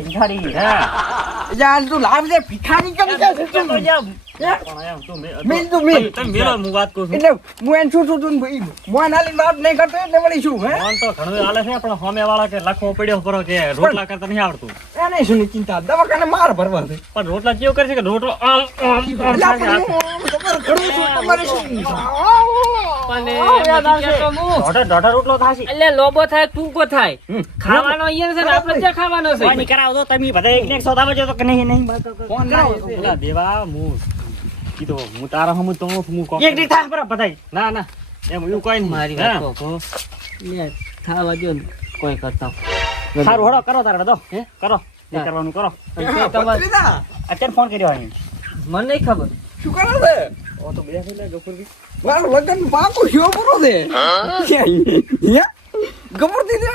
ભિખારી યાર તું લાવ દે ભિખારી કેમ કે મેલો હું વાત કરું છું એટલે હું એને શું તું મોન આલી વાત નહીં કરતો એટલે વળી શું હે ફોન તો ઘણું હાલે છે પણ સામે વાળા કે લખવો પડ્યો પરો કે રોટલા કરતા નહીં આવડતું એને શું ચિંતા દવાખાને માર ભરવા છે પણ રોટલા કેવો કરે છે કે રોટલો દોઢા રોટલો થાશે એટલે લોબો થાય ટૂંકો થાય ખાવાનો અહીંયા છે ને આપણે ક્યાં ખાવાનો છે પાણી કરાવો તો તમે બધા એક ને એક સોદા બજો તો કે નહીં ફોન બોલા દેવા હું કીધો હું તારા હમ તો હું કોક એક દી થાય બરાબર બધાય ના ના એમ એવું કોઈ નહીં મારી વાત કહો લે ખાવા દો ને કોઈ કરતા સારું હળો કરો તારે દો હે કરો જે કરવાનું કરો તમારે અત્યારે ફોન કર્યો અહીં મને નહીં ખબર શું કરે છે ઓ તો બે એટલે ગફુરજી મારું લગન પાકો શો પૂરો છે ગબર થી દે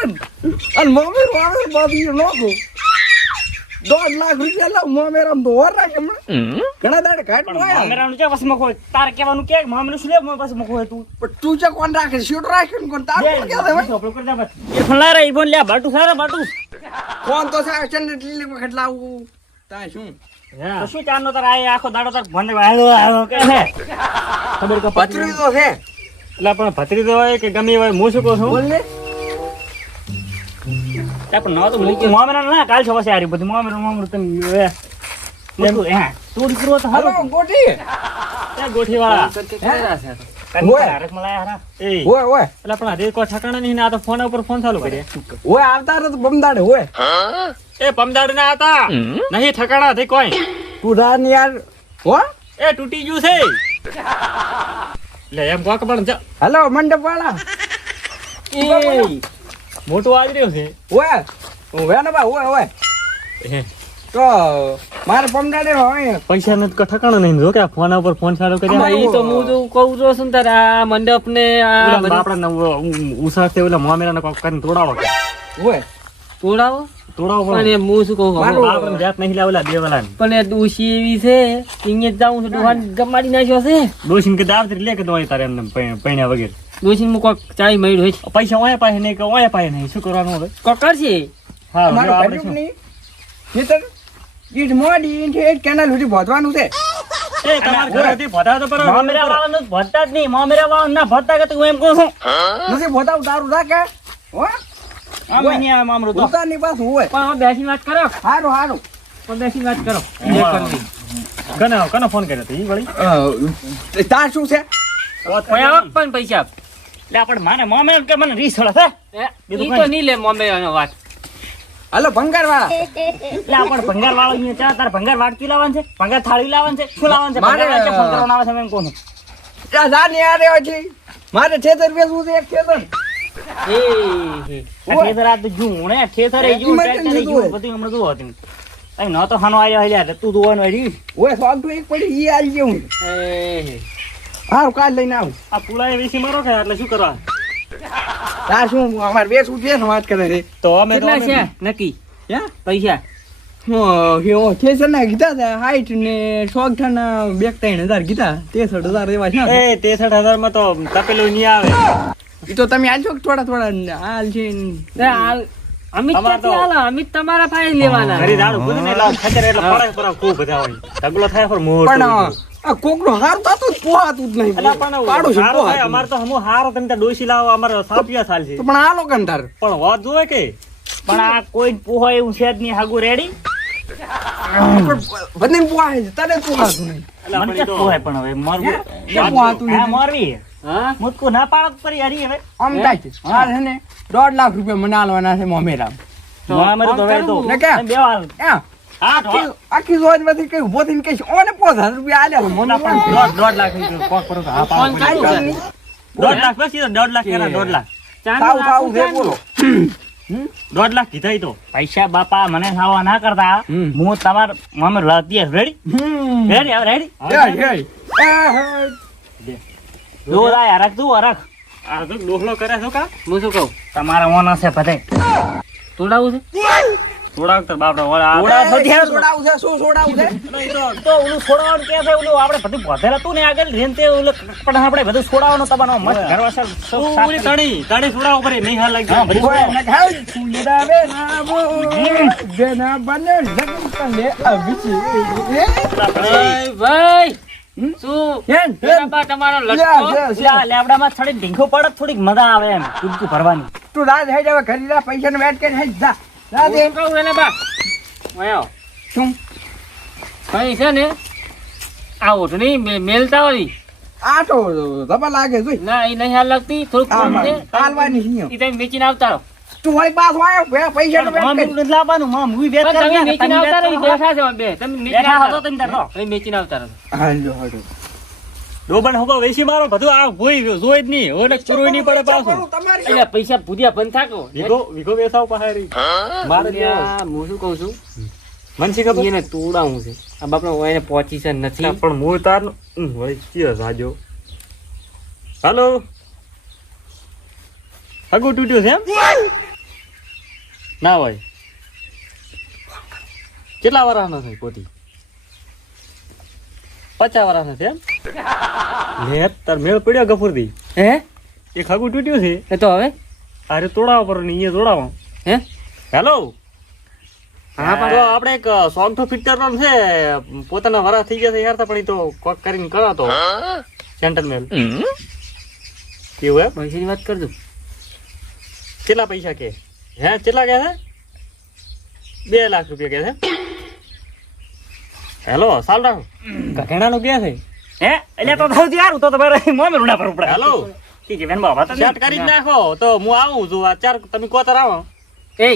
અને મમ્મી વાળો બાબી નોકો 1.5 લાખ રૂપિયા લાવ મમ્મી રામ તો ઓર રાખે ઘણા દાડે ઘાટ હોય મામેરાનું છે બસ મકો તારે કહેવાનું કે મામેરું શું લે બસ મકો હે તું પણ તું છે કોણ રાખે શૂટ રાખે ને કોણ તાર કોણ કે છે ચોપડો કરી દે બસ એ ફોન લારે ઈ ફોન લે બાટુ સારા બાટુ કોણ તો છે ચંદ લીલી વખત લાવું તા શું તો શું ચારનો તાર આ આખો દાડો તાર ભંડે હાલો હાલો કે છે ખબર કે પતરી તો છે એટલે પણ ભત્રી તો હોય કે ગમે હોય હું શું કહું છું બોલ ને પણ ના તો મામેરા ના કાલ છે આરી બધી મામેરું તમે મૂકું હે તોડી કરો તો હાલો હાલો ગોઠી એ ગોઠી વાળા ઓય. હરક મલાય હારા એ ઓય ઓય એટલે પણ હરે કોઈ ઠકાણા નહીં ને આ તો ફોન ઉપર ફોન ચાલુ કરીએ ઓય આવતા રહે તો બમદાડે ઓય એ પમદાડ ના હતા નહીં ઠકાણા થઈ કોઈ તું રાન યાર હો એ તૂટી ગયું છે લે એમ કોક પણ હેલો મંડપ વાળા એ મોટું આવી રહ્યું છે ઓય ઓય ને બા ઓય ઓય તો મારે પમદાડે હોય પૈસા નથી ઠકાણા નહીં જો કે આ ફોન ઉપર ફોન ચાલુ કર્યા ઈ તો હું તો કહું છું છું ને તારે આ મંડપ ને આ બધું આપડે ઉસાર છે ઓલા મામેરા ને કોક કરીને તોડાવો કે ઓય તોડાવો તોડાવો પણ એ હું શું કહું મારું- આપણે જાત નહીં લાવેલા દેવાલા પણ એ ડોશી એવી છે અહીંયા જાઉં છું ડોહાન ગમાડી નાખ્યો છે દોશીન કે દાવત લે કે દોય તારે એમને પૈણ્યા વગેરે ડોશી હું કોક ચાઈ મળ્યું હોય પૈસા ઓય પાસે નહીં કે ઓય પાસે નહીં શું કરવાનું હવે કોકર છે હા મારું આપણે ભર્યું નહીં ખેતર ઈટ મોડી છે કેનાલ સુધી પહોંચવાનું છે એ તમાર ઘરેથી ભતા તો પર મામેરા વાળાનો ભતા જ નહીં મામેરા વાળા ના ભતા કે તું એમ કહું છું નથી પોતાવું તારું રાખે હો આમ નહીં આમ આમરું તો પોતાની પાસે હોય પણ હવે બેસી વાત કરો હારું હારું પણ બેસી વાત કરો જે કરવી કને ફોન કર્યો તો ઈ વળી તાર શું છે કોઈ આવક પણ પૈસા લે આપણે માને મામેરા કે મને રીસ હળે છે ઈ તો નહીં લે મોમેરાનો વાત હાલો ભંગાર વાળા લે આપણે ભંગાર વાળો અહીંયા ચા તાર ભંગાર વાટકી લાવવાનું છે ભંગાર થાળી લાવવાનું છે શું લાવવાનું છે મારે- ભંગાર ફોન કરવાનો આવે છે એમ કહું છું ત્યાં જા ને આ રહ્યો છે મારે 76 રૂપિયા શું છે એક ખેતર આ ઠેસર આ તો જૂણે ઠેસર એ જૂણ Emergency ટ્રેક્ટર એ જૂણ હોય. બધું હમણાં જુઓ હતું અહીં ન તો ખાનો આવ્યો એટલે તું જોવાનું આવી ઓય સોગ તો એક પડી ઈ આલી જેવું હારું કાલ લઈને આવું આ પુલાએ વીસી મારો કે એટલે શું કરવા તાર શું અમારે બે શું છે ને વાત કરે છે તો અમે કેટલા છે નક્કી ક્યાં પૈસા ખેસર ના કીધા હતા 60 ને 100 ના 2-3 હજાર કીધા 63,000 એવા છે એ 63,000 માં તો તપેલું નહીં આવે ઈ તો તમે આલશો કે થોડા થોડા હાલ છે અમિત અમાર તો- ક્યાંથી આલો? અમિત તમારા પાસે લેવાના ઘરે દાડું બધું ને લાવ ખચર એટલે પડે પર ખૂબ બધા હોય ઢગલો થાય પર મોટો પણ આ કોક નો હાર થતું જ પોહાતું જ નહીં એટલે પણ પાડું છે હારો થાય પોહાતું. અમાર તો હમો હારો તમે તો ડોસી લાવો અમારો સાપિયા સાલ છે તો પણ આ લોકો ને તાર પણ વાત જોવે કે પણ આ કોઈ પોહાય એવું છે જ નહીં હાગુ રેડી બધાને પોહાય છે તને પોહાતું નહીં મને ક્યાં પોહાય પણ હવે મારવું ક્યાં પોહાતું હા નથી? મારવી હા મુતકો ના પાડત પરી હરી હવે આમ થાય છે મારે છે ને 1.5 લાખ રૂપિયા મને આલવાના છે મોમેરા તો અમારે તો હવે તો ને ક્યાં? બે વાર હા હા ઢોળ. આખી રોજ માંથી કઈ ઉભો થઈને કઈ ઓને 5,000 રૂપિયા આલ્યા મને પણ દોઢ લાખ રૂપિયા કોક કરો તો હા પાડો ફોન પડી. ચાલુ છે. 1.5 લાખ પછી તો 1.5 લાખ કેરા 1.5 લાખ સાવ સાવ છે બોલો 1.5 લાખ કીધા ઈ તો પૈસા બાપા મને ખાવા ના કરતા હમ. હું તમાર મામે લાતી રેડી રેડી હવે રેડી જો રાય હરખ તું હરખ આ તો ડોહલો કરે છો કા હું શું કહું તમારા ઓના છે બધે તોડાવું છે થોડાક બાપડા ઓલા સોડા સોડાવું છે શું સોડાવું છે તો ઓલું છોડાવવાનું કે છે ઓલું આપણે બધું વધેલા હતું ને આગળ રેન તે ઓલું પણ આપણે બધું છોડાવવાનું તમારો મસ્ત ઘરવાસા ઓલી તણી છોડાવ ઉપર નહીં હાલ લાગી હા બધું કોઈ ન ખાય ફૂલડાવે ના બો જેના બને લગન કરે અભિષેક ભાઈ શું કેન બરાબર તમારો લટકો લેબડામાં થોડી ઢીંખો પડે થોડીક મજા આવે એમ કૂદકું ભરવાની તું રાત હઈ જાવ ખરીદા પૈસાનો વેટ કરી હઈ જા રાત હું કહું એને બા આયો શું કઈ છે ને આ ઓઢણી મેલતા હોય આ તો ધબા લાગે જોઈ ના એ નહીં હાલ લાગતી થોડુંક કોમ છે તાલવાની છે ઈ તમે વેચીને આવતા રહો તું વળી પાછો આવ્યો પૈસાનો વેટ કરી મામ લાવવાનું મામ હું વેત પણ તમે વેચીને આવતા રહો કરવા બેઠા છો બે તમે વેચીને બેઠા આવતા હતો તમે તાર રહો તમે વેચીને આવતા રહો હાલો હાલો ડોબન હોકો વેસી મારો બધું આ ભોઈ જોઈ જ નહીં ઓને ચુરોઈ નહીં પડે પાછું તમારી એટલે પૈસા ભૂદ્યા બંધ થાકો વિગો વેસાવ પહારી મારે હું શું કહું છું મનસી ખબર એને તોડાવું છે આ બાપનો એને પહોંચી છે નથી પણ હું તાર વળી કયો રાજો હાલો હગું તૂટ્યું છે એમ ના હોય કેટલા વર્ષનો છે પોતી 50 વર્ષનો છે એમ લે તાર મેળ પડ્યો ગફુરદી હે એક હગું તૂટ્યું છે એ તો હવે અરે તોડાવો પર ને અહીંયા તોડાવો હે હેલો હા તો આપણે એક સોંગ તો ફિટ કરવાનું છે પોતાના વરા થઈ ગયા છે યાર તો પણ ઈ તો કોક કરીને કરો તો સેન્ટર મેલ કેવું એમ પૈસાની વાત કરજો કેટલા પૈસા કે હે કેટલા કે છે 2 લાખ રૂપિયા કે છે હેલો સાલ રાખો ઘેણાનું કે છે હે એટલે તો થયું યાર તો તમારે મોમે રૂડા પર ઉપડે હેલો ઠીક છે બેન બાબા તો સેટ કરી જ નાખો તો હું આવું છું આ ચાર તમે કોતર આવો એ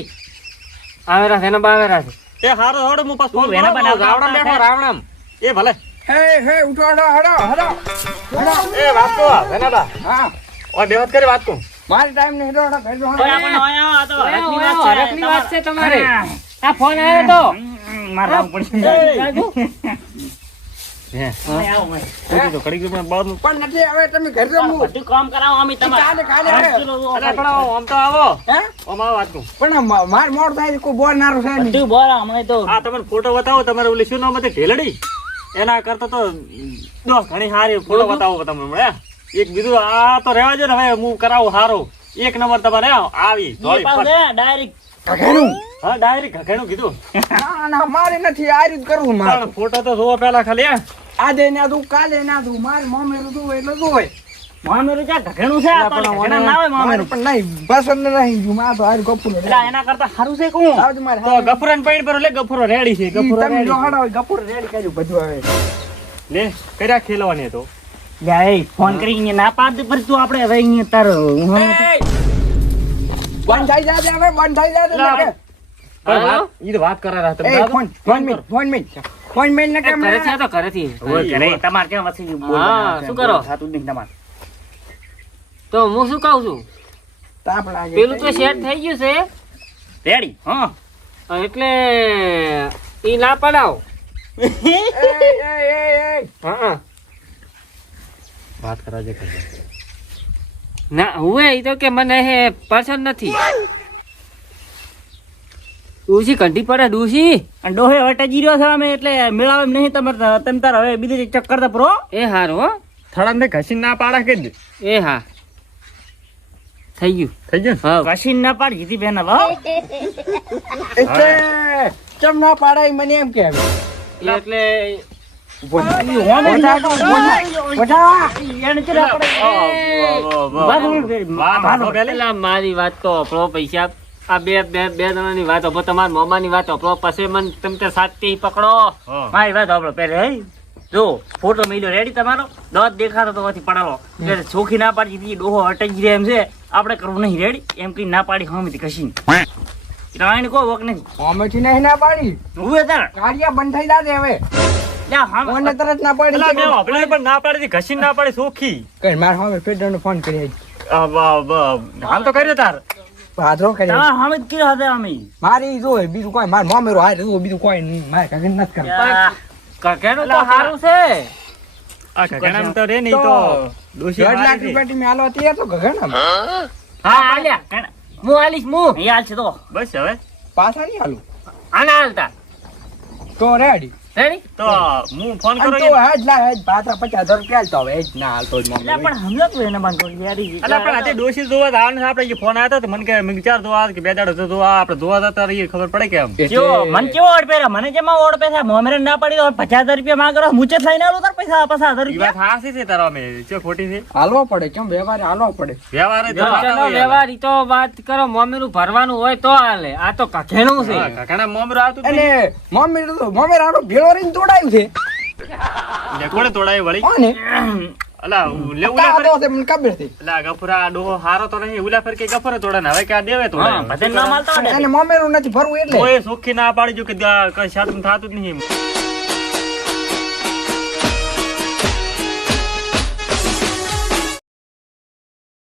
આવેરા છે ને બાવેરા છે એ હારો હોડ હું પાસ ફોન વેના બનાવતા રાવણ બેઠો રાવણમ એ ભલે હે હે ઉઠો હડો હડો એ વાત તો વેના બા હા ઓય બેવત કરી વાત કો મારી ટાઈમ ને હેડો હડો ભેજો ઓય આપણને આયા આ તો હરખની વાત છે તમારે આ ફોન આવ્યો તો માર રાવ પડી હે તો કડી પણ બાદ પણ નથી હવે તમે ઘર જો હું બધું કામ કરાવો અમે કાલે કાલે હવે અરે પણ આમ તો આવો હે આમ આવો વાત કો પણ માર મોડ થાય કોઈ બોલ નારો છે નહીં બધું બોલ અમે તો આ તમને ફોટો બતાવો તમારે ઓલી શું નામ હતી ઢેલડી એના કરતા તો દો ઘણી સારી ફોટો બતાવો તમને હે એક બીજું આ તો રહેવા જો ને હવે હું કરાવું સારો એક નંબર તમારે આવી ડાયરેક્ટ ઘણું હા ડાયરેક્ટ ઘણું કીધું ના ના મારે નથી આ રીત કરવું મારે પણ ફોટો તો જોવો પેલા ખાલી આજે ના દઉં કાલે ના દઉં મારે મોમેરું દઉં એટલે જોવે મામેરું ક્યાં ઘઘેણું છે આ તો ઘઘેણા ના હોય મામેરું પણ નહીં પસંદ નહીં જો મારે તો આ ગપુ ને એટલે એના કરતા સારું છે કોણ આવજો મારે તો ગફરાન પાણી પર લે ગફરો રેડી છે ગફરો તમે જો રેડી હડો ગપુ રેડી કર્યું બધું આવે લે કર્યા ખેલવાની તો લે ફોન કરીને ના પાડ દે પર તું આપણે હવે અહીંયા તાર બંધ થઈ જાય હવે બંધ થઈ જાય ઈ તો વાત કરા રહ્યા એ ફોન મિનિટ ને કેમ કરે છે તો ઘરેથી ઘરે તમારે કેમ વસી ગયું હા, શું કરો? સાતું નહીં તમારે તો હું શું કહું છું તાપ લાગે પેલું તો સેટ થઈ ગયું છે રેડી હા એટલે ઈ ના પડાવ એ હા વાત કરા છે ના હુએ ઈ તો કે મને હે પસંદ નથી ડૂસી કંઠી પડે ડૂસી અને ડોહે હટાજી રહ્યો છે અમે એટલે મેળાવે નહીં તમારે તમે તાર હવે બીજું ચક્કર તો પ્રો એ હારું હો થડાને ઘસીને ના પાડા કે દે એ હા થઈ ગયું થઈ ગયું હા ઘસીને ના પાડ જીતી બેન હવે એટલે ચમ ના પાડાય મને એમ કે એટલે પેલા મારી વાત તો આપણો પૈસા આ બે જણાની વાત હો તમારા મોમાની વાત હો પછી મને તમે સાચી પકડો મારી વાત આપણો પહેલે જો ફોટો મેલ્યો રેડી તમારો દોત દેખાતો તો પછી પડાવો એટલે ચોખી ના પાડી દીધી ડોહો અટકી જાય એમ છે આપણે કરવું નહીં રેડી એમ કઈ ના પાડી હમી ઘસીને રાયણ કો વક નહીં કોમેથી નહીં ના પાડી હું તાર ગાડિયા બંધ થઈ જાતે હવે મને તરત ના પાડી પણ ના પાડી ઘસીને ના પાડી ચોખી કઈ માર હવે પેડનો ફોન કરી હાલ તો કર્યો તાર હાથરો કરી હમે કીધું હતા અમે મારી જોય બીજું કોઈ માર મોમેરો હારે જો બીજું કોઈ નહીં મારે કાગળ નથી કરતા કકેનું તો સારું છે આ ઘઘણામ તો રે નહીં તો 1.5 લાખ રૂપિયા થી આલો હતી તો ઘઘણામ હા આલ્યા હું આલીશ હું અહીં હાલ છે તો બસ હવે પાછા નહીં આલું આના હાલતા તો રેડી રેડી તો હું ફોન અને કરો તો હેજ લા હેજ પાછા 50,000 રૂપિયા આલતો હવે હેજ ના હાલતો જ એટલે મમ્મી પણ હમણાં તું એને બંધ કરી યાર ઈ અલા પણ આજે ડોશી જોવા જવાનું છે આપણે ફોન આવ્યો તો મને કે મેં વિચાર જોવા કે બે દાડો તો જોવા આપણે જોવા જતા રહીએ ખબર પડે કે એમ કેવો મને કેવો ઓડ પહેર્યા મને જેમાં ઓડ પૈસા મોમેરે ના પડી તો 50,000 રૂપિયા માંગરો મુચે લઈને આલો તાર પૈસા 50,000 ઈ રૂપિયા વાત હાસી છે તારા અમે છે ખોટી છે હાલવો પડે કેમ વ્યવહાર હાલવો પડે વ્યવહાર જ જો ચલો વ્યવહાર ઈ તો વાત કરો મોમીનું ભરવાનું હોય તો હાલે આ તો કખેણું છે કાકાના મોમરો આવતું જ અને મમ્મી આનો ભેળો રહીને તોડાયું છે નહીં. લે કોણે તોડાય વળી કોને અલા લે ઉલા કા ફર તો તે મને ખબર છે અલા ગફરા ડોહો હારો તો નહીં ઉલા ફર કે ગફરે તોડે ને હવે કે આ દેવે હા તોડે બધાને નામ આલતા આવડે અને મમ્મીનું નથી ભરવું એટલે કોઈ સુખી ના પાડી જો કે કઈ શાતમ થાતું જ નહીં